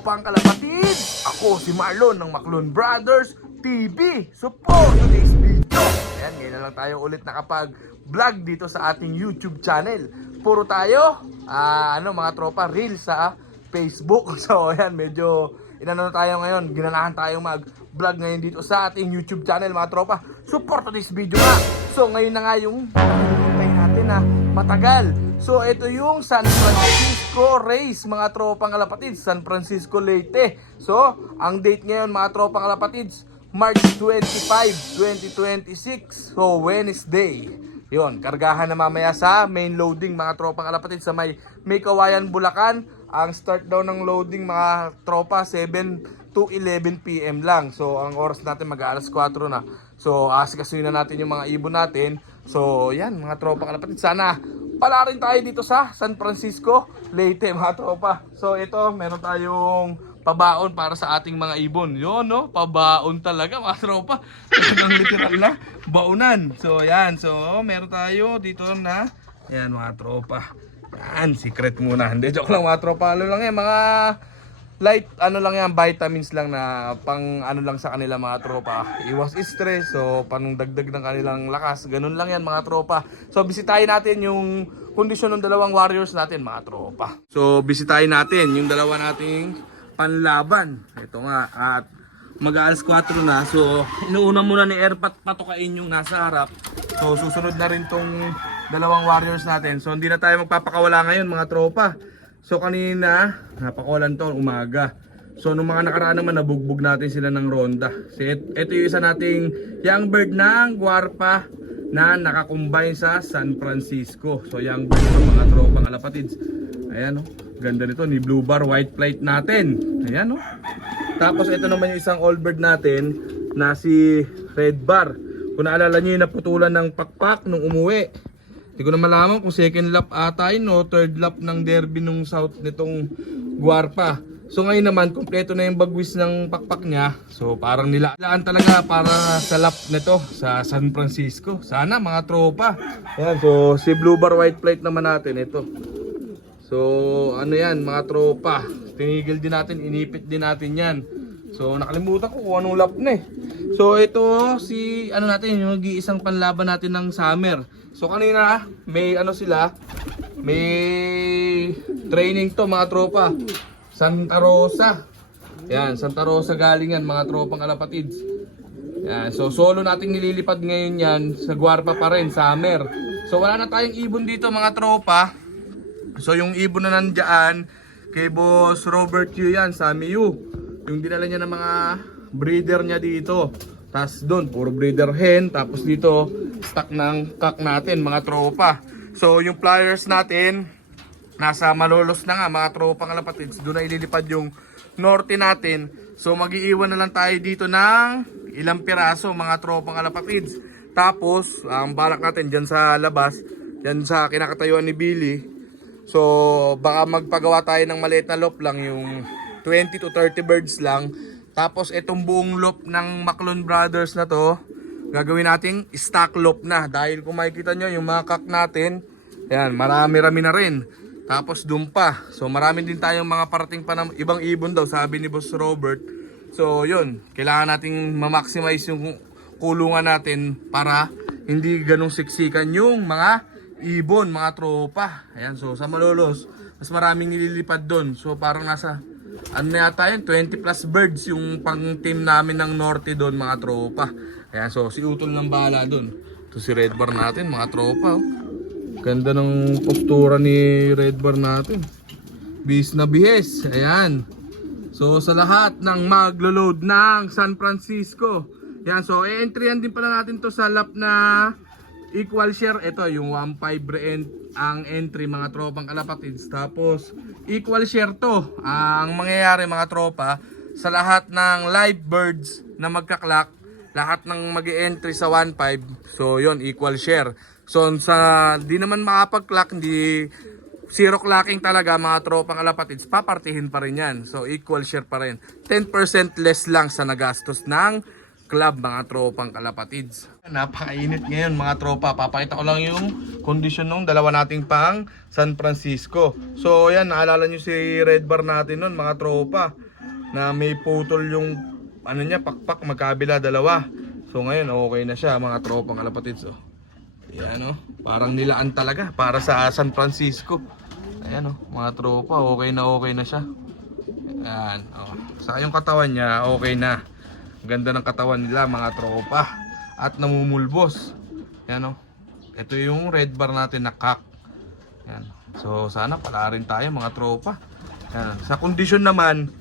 tropang kalapatid! Ako si Marlon ng Maclon Brothers TV. So for today's video, ayan, ngayon na lang tayo ulit nakapag-vlog dito sa ating YouTube channel. Puro tayo, mga tropa, reels sa Facebook. So ayan, medyo inano tayo ngayon, ginanahan tayong mag-vlog ngayon dito sa ating YouTube channel mga tropa. So for today's video nga, so ngayon na nga yung natin na matagal. So ito yung San Francisco race mga tropang kalapatids, San Francisco Leyte. So ang date ngayon mga tropang kalapatids, March 25, 2026. So Wednesday. Yon, kargahan na mamaya sa main loading mga tropang kalapatids sa may Kawayan, Bulacan. Ang start daw ng loading mga tropa 7 to 11 PM lang. So ang oras natin mag-alas 4 na. So asikasuhin na natin yung mga ibon natin. So yan mga tropa kalapatid, sana pala rin tayo dito sa San Francisco Leyte mga tropa. So ito meron tayong pabaon para sa ating mga ibon. Yun no, pabaon talaga mga tropa. Talagang literal na baonan. So yan, so meron tayo dito na yan mga tropa. Yan, secret muna. Hindi, joke lang mga tropa. Ano lang yan, mga light, lang yan, vitamins lang na pang lang sa kanila mga tropa. Iwas stress, so panungdagdag ng kanilang lakas. Ganun lang yan mga tropa. So bisitahin natin yung kondisyon ng dalawang warriors natin mga tropa. So bisitahin natin yung dalawa nating panlaban. Ito nga, at mag-aalas 4 na. So inuuna muna ni Airpat patukain yung nasa harap. So susunod na rin tong dalawang warriors natin. So hindi na tayo magpapakawala ngayon mga tropa. So kanina napakawalan to umaga. So nung mga nakaraan naman nabugbog natin sila ng ronda. So ito yung isa nating young bird ng Guarpa na nakakombine sa San Francisco. So young bird ng mga tropang kalapatids. Ayan o, ganda nito ni blue bar white flight natin. Ayan o. Tapos ito naman yung isang all bird natin na si red bar. Kung naalala nyo yung naputulan ng pakpak nung umuwi. Hindi ko na malaman kung second lap ata yun o third lap ng derby nung south nitong Guarpa. So ngayon naman, kompleto na yung bagwis ng pakpak niya. So parang nilaan talaga para sa lap nito sa San Francisco. Sana mga tropa. Ayan, so si blue bar white plate naman natin ito. So ano yan mga tropa. Tinigil din natin, inipit din natin yan. So nakalimutan ko kung anong lap na eh. So ito si natin yung nag-iisang panlaban natin ng summer. So kanina may sila, may training to mga tropa. Santa Rosa. Yan, Santa Rosa galing yan mga tropang kalapatids. Yan, so solo nating nililipad ngayon yan sa Guarpa pa rin, summer. So wala na tayong ibon dito mga tropa. So yung ibon na nandiyan kay Boss Robert Yu yan, sa Miu. Yung dinala niya ng mga breeder niya dito. Tapos doon, puro breeder hen. Tapos dito, stock ng cock natin, mga tropa. So yung flyers natin, nasa Malolos na nga, mga tropa kalapatids. Doon na ililipad yung norte natin. So mag-iiwan na lang tayo dito ng ilang piraso, mga tropa kalapatids. Tapos, ang balak natin dyan sa labas, dyan sa kinakatayuan ni Billy. So baka magpagawa tayo ng maliit na loft lang, yung 20 to 30 birds lang. Tapos itong buong loft ng Maclon Brothers na to, gagawin nating stock loft na. Dahil kung makikita nyo yung mga cock natin, ayan, marami-rami na rin. Tapos doon pa. So marami din tayong mga parating pa ng ibang ibon daw, sabi ni Boss Robert. So yun, kailangan nating ma-maximize yung kulungan natin para hindi ganong siksikan yung mga ibon, mga tropa. Ayan, so sa Malolos, mas maraming nililipad doon. So parang nasa yata yun, 20 plus birds yung pang team namin ng norte doon mga tropa. Ayan, so si Utol ng bahala doon. Ito si Red Bar natin mga tropa. Oh. Ganda ng postura ni Red Bar natin. Bis na bihes. Ayan. So sa lahat ng maglo-load ng San Francisco. Ayan, so e-entryan din pala natin to sa lap na equal share. Ito yung 1.5 ang entry mga tropang kalapatids. Tapos equal share to. Ang mangyayari mga tropa, sa lahat ng live birds na magka-clock, lahat ng mag-e-entry sa 1.5, so yon equal share. So sa di naman makapag-clock, hindi zero clocking talaga mga tropang kalapatids, papartihin pa rin yan. So equal share pa rin. 10% less lang sa nagastos ng club mga tropang kalapatids. Napakainit ngayon mga tropa. Papakita ko lang yung kondisyon ng dalawa nating pang San Francisco. So yan, naalala nyo si Red Bar natin nun mga tropa. na may putol yung ano niya, pakpak magkabila dalawa. So ngayon okay na siya mga tropang kalapatids. Oh. Ayan oh, parang nilaan talaga para sa San Francisco. Ayan oh, mga tropa, okay na siya. Ayan oh. Sa yung katawan niya, okay na. Ganda ng katawan nila mga tropa. At namumulbos. Ayan oh. Ito yung red bar natin na cock. Ayan. So sana pala rin tayo mga tropa. Ayan. Sa kondisyon naman,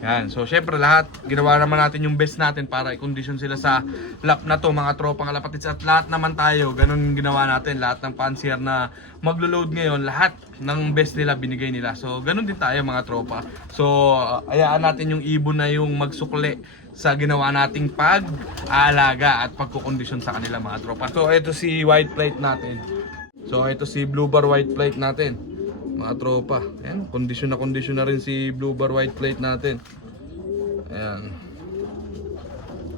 yan. So syempre lahat ginawa naman natin yung best natin para i-condition sila sa lap na to mga tropang kalapatids. At lahat naman tayo, ganun ginawa natin. Lahat ng fancier na maglo-load ngayon, lahat ng best nila binigay nila. So ganun din tayo mga tropa. So ayaan natin yung ibon na yung magsukli sa ginawa nating pag-aalaga at pagkukondisyon sa kanila mga tropa. So ito si white plate natin. So ito si blue bar white plate natin. Mga tropa, ayan, kondisyon na rin si blue bar white plate natin. Ayan.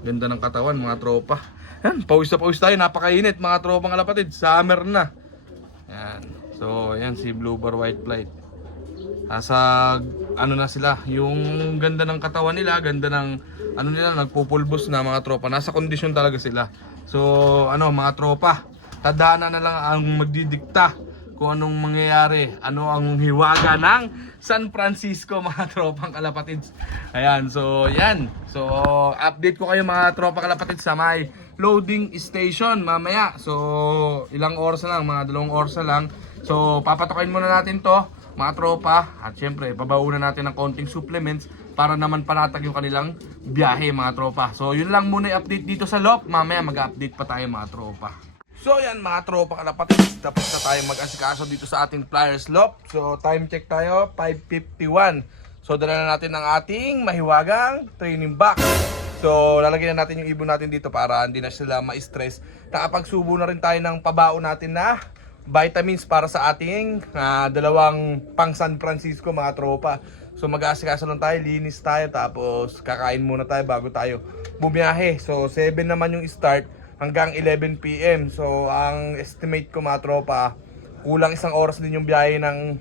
Ganda ng katawan mga tropa. Ayan, pawis na pawis tayo, napakainit mga tropang kalapatid. Summer na. Ayan. So, ayan si blue bar white plate. Nasa ano na sila, yung ganda ng katawan nila, ganda ng ano nila, nagpupulbos na mga tropa. Nasa kondisyon talaga sila. So, ano mga tropa, tadhana na lang ang magdidikta kung anong mangyayari, ano ang hiwaga ng San Francisco mga tropang kalapatids. Ayan, so yan. So update ko kayo mga tropang kalapatids sa may loading station mamaya. So ilang oras na lang, mga 2 oras na lang. So papatokin muna natin to mga tropa. At syempre pabaunan natin ng konting supplements para naman panatag yung kanilang biyahe mga tropa. So yun lang muna yung update dito sa LOP. Mamaya mag-update pa tayo mga tropa. So yan mga tropa kalapatids, tapos na tayo mag-asikaso dito sa ating Flyers Loft. So time check tayo, 5:51. So dala na natin ang ating mahiwagang training box. So lalagyan na natin yung ibon natin dito para hindi na sila ma-stress. Nakapagsubo na rin tayo ng pabao natin na vitamins para sa ating dalawang pang San Francisco mga tropa. So mag-aasikaso lang tayo, linis tayo, tapos kakain muna tayo bago tayo bumiyahe. So 7 naman yung start hanggang 11 PM. So ang estimate ko mga tropa, kulang 1 oras din yung biyahe ng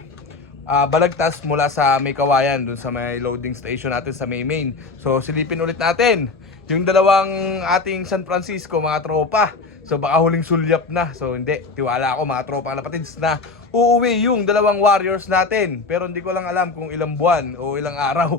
Balagtas mula sa may Kawayan, dun sa may loading station natin sa may main. So silipin ulit natin yung dalawang ating San Francisco mga tropa. So baka huling sulyap na. So hindi, tiwala ako mga tropa kalapatids na uuwi yung dalawang warriors natin. Pero hindi ko lang alam kung ilang buwan o ilang araw.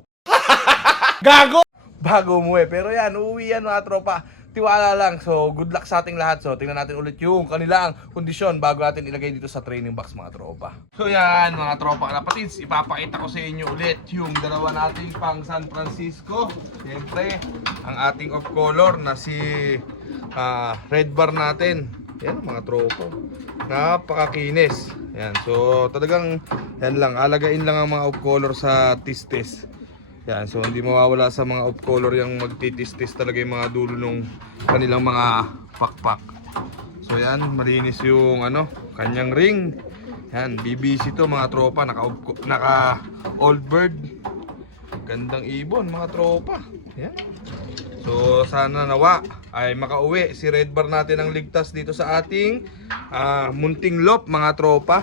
Gago! Bago umuwi. Pero yan, uuwi yan mga tropa. Tiwala lang. So, good luck sa ating lahat. So, tingnan natin ulit yung kanilang kondisyon bago natin ilagay dito sa training box mga tropa. So, yan mga tropa kalapatids. Ipapakita ko sa inyo ulit yung dalawa nating pang San Francisco. Siyempre, ang ating off color na si red bar natin. Yan mga tropa. Napakakinis. Yan. So, talagang yan lang. Alagain lang ang mga off color sa tistis. Yan, so hindi mawawala sa mga off color yung magtitis-tis talaga yung mga dulo nung kanilang mga pakpak. So yan, malinis yung ano, kanyang ring. Yan, BBC to mga tropa, naka old bird. Gandang ibon mga tropa. Yan. So sana nawa ay makauwi si red bar natin ang ligtas dito sa ating munting lop mga tropa.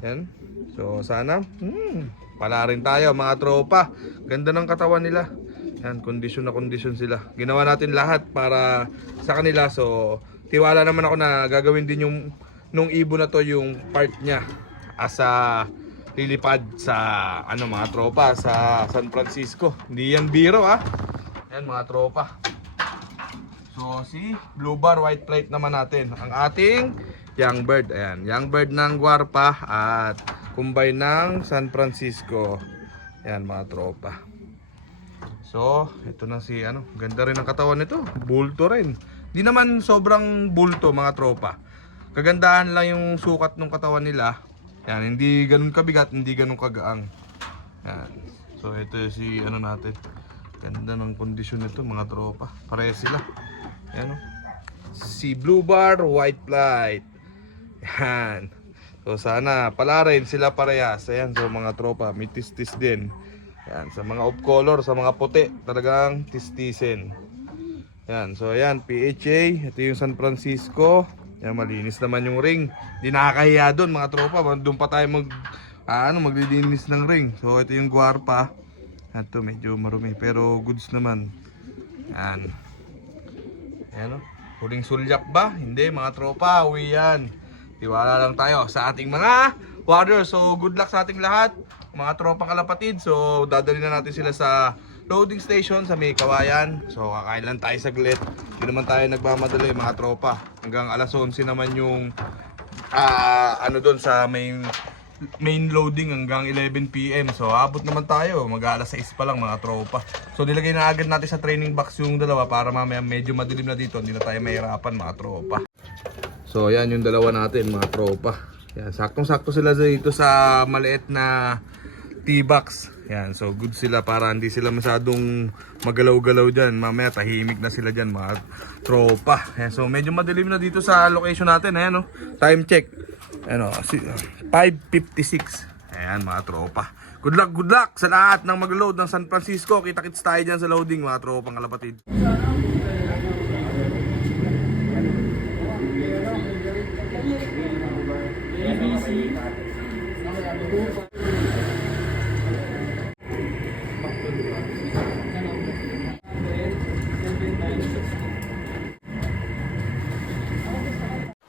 Yan. So sana pala rin tayo mga tropa. Ganda ng katawan nila. Yan, kondisyon na kondisyon sila. Ginawa natin lahat para sa kanila. So, tiwala naman ako na gagawin din yung nung ibon na to yung part niya as a lilipad sa ano mga tropa sa San Francisco. Hindi yan biro Yan mga tropa. So, si blue bar white plate naman natin. Ang ating young bird. Ayan, young bird ng Guarpa at combine ng San Francisco. Yan mga tropa. So, ito na si ano, ganda rin ang katawan nito. Bulto rin. Di naman sobrang bulto mga tropa. Kagandahan lang yung sukat ng katawan nila. Yan, hindi ganun kabigat, hindi ganun kagaang. Yan. So, ito si ano natin. Ganda ng kondisyon nito mga tropa. Pareha sila. Yan si blue bar white plate. Yan. So sana pala rin sila parehas. Ayan, so mga tropa, may tis-tis din. Ayan, sa mga off color, sa mga puti, talagang tis-tisin. Ayan, so ayan, PHA. Ito yung San Francisco. Ayan, malinis naman yung ring. Hindi nakakahiya doon mga tropa. Doon pa tayo maglilinis ng ring. So ito yung Guarpa. Ito medyo marumi pero goods naman. Yan. Ayan o. Huling sulyap ba? Hindi mga tropa, uwi yan. Tiwala lang tayo sa ating mga warriors. So good luck sa ating lahat, mga tropang kalapatid. So dadali na natin sila sa loading station sa may Kawayan. So kakain lang tayo saglit. Hindi naman tayo nagmamadali mga tropa. Hanggang alas 11 naman yung ano doon sa main loading hanggang 11 PM. So abot naman tayo, mag-alas 6 pa lang mga tropa. So nilagay na agad natin sa training box yung dalawa para mamaya medyo madilim na dito, hindi na tayo mahirapan mga tropa. So ayan yung dalawa natin mga tropa. Yan, saktong-sakto sila dito sa maliit na T-box. Yan, so good sila para hindi sila masyadong magalaw-galaw dyan. Mamaya tahimik na sila dyan mga tropa. Yan, so medyo madilim na dito sa location natin. Ayan, oh, time check. Ayan, 5:56. Ayan mga tropa. Good luck sa lahat ng mag-load ng San Francisco. Kita-kits tayo dyan sa loading mga tropang kalapatid.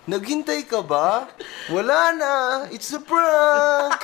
Naghintay ka ba? Wala na! It's a prank!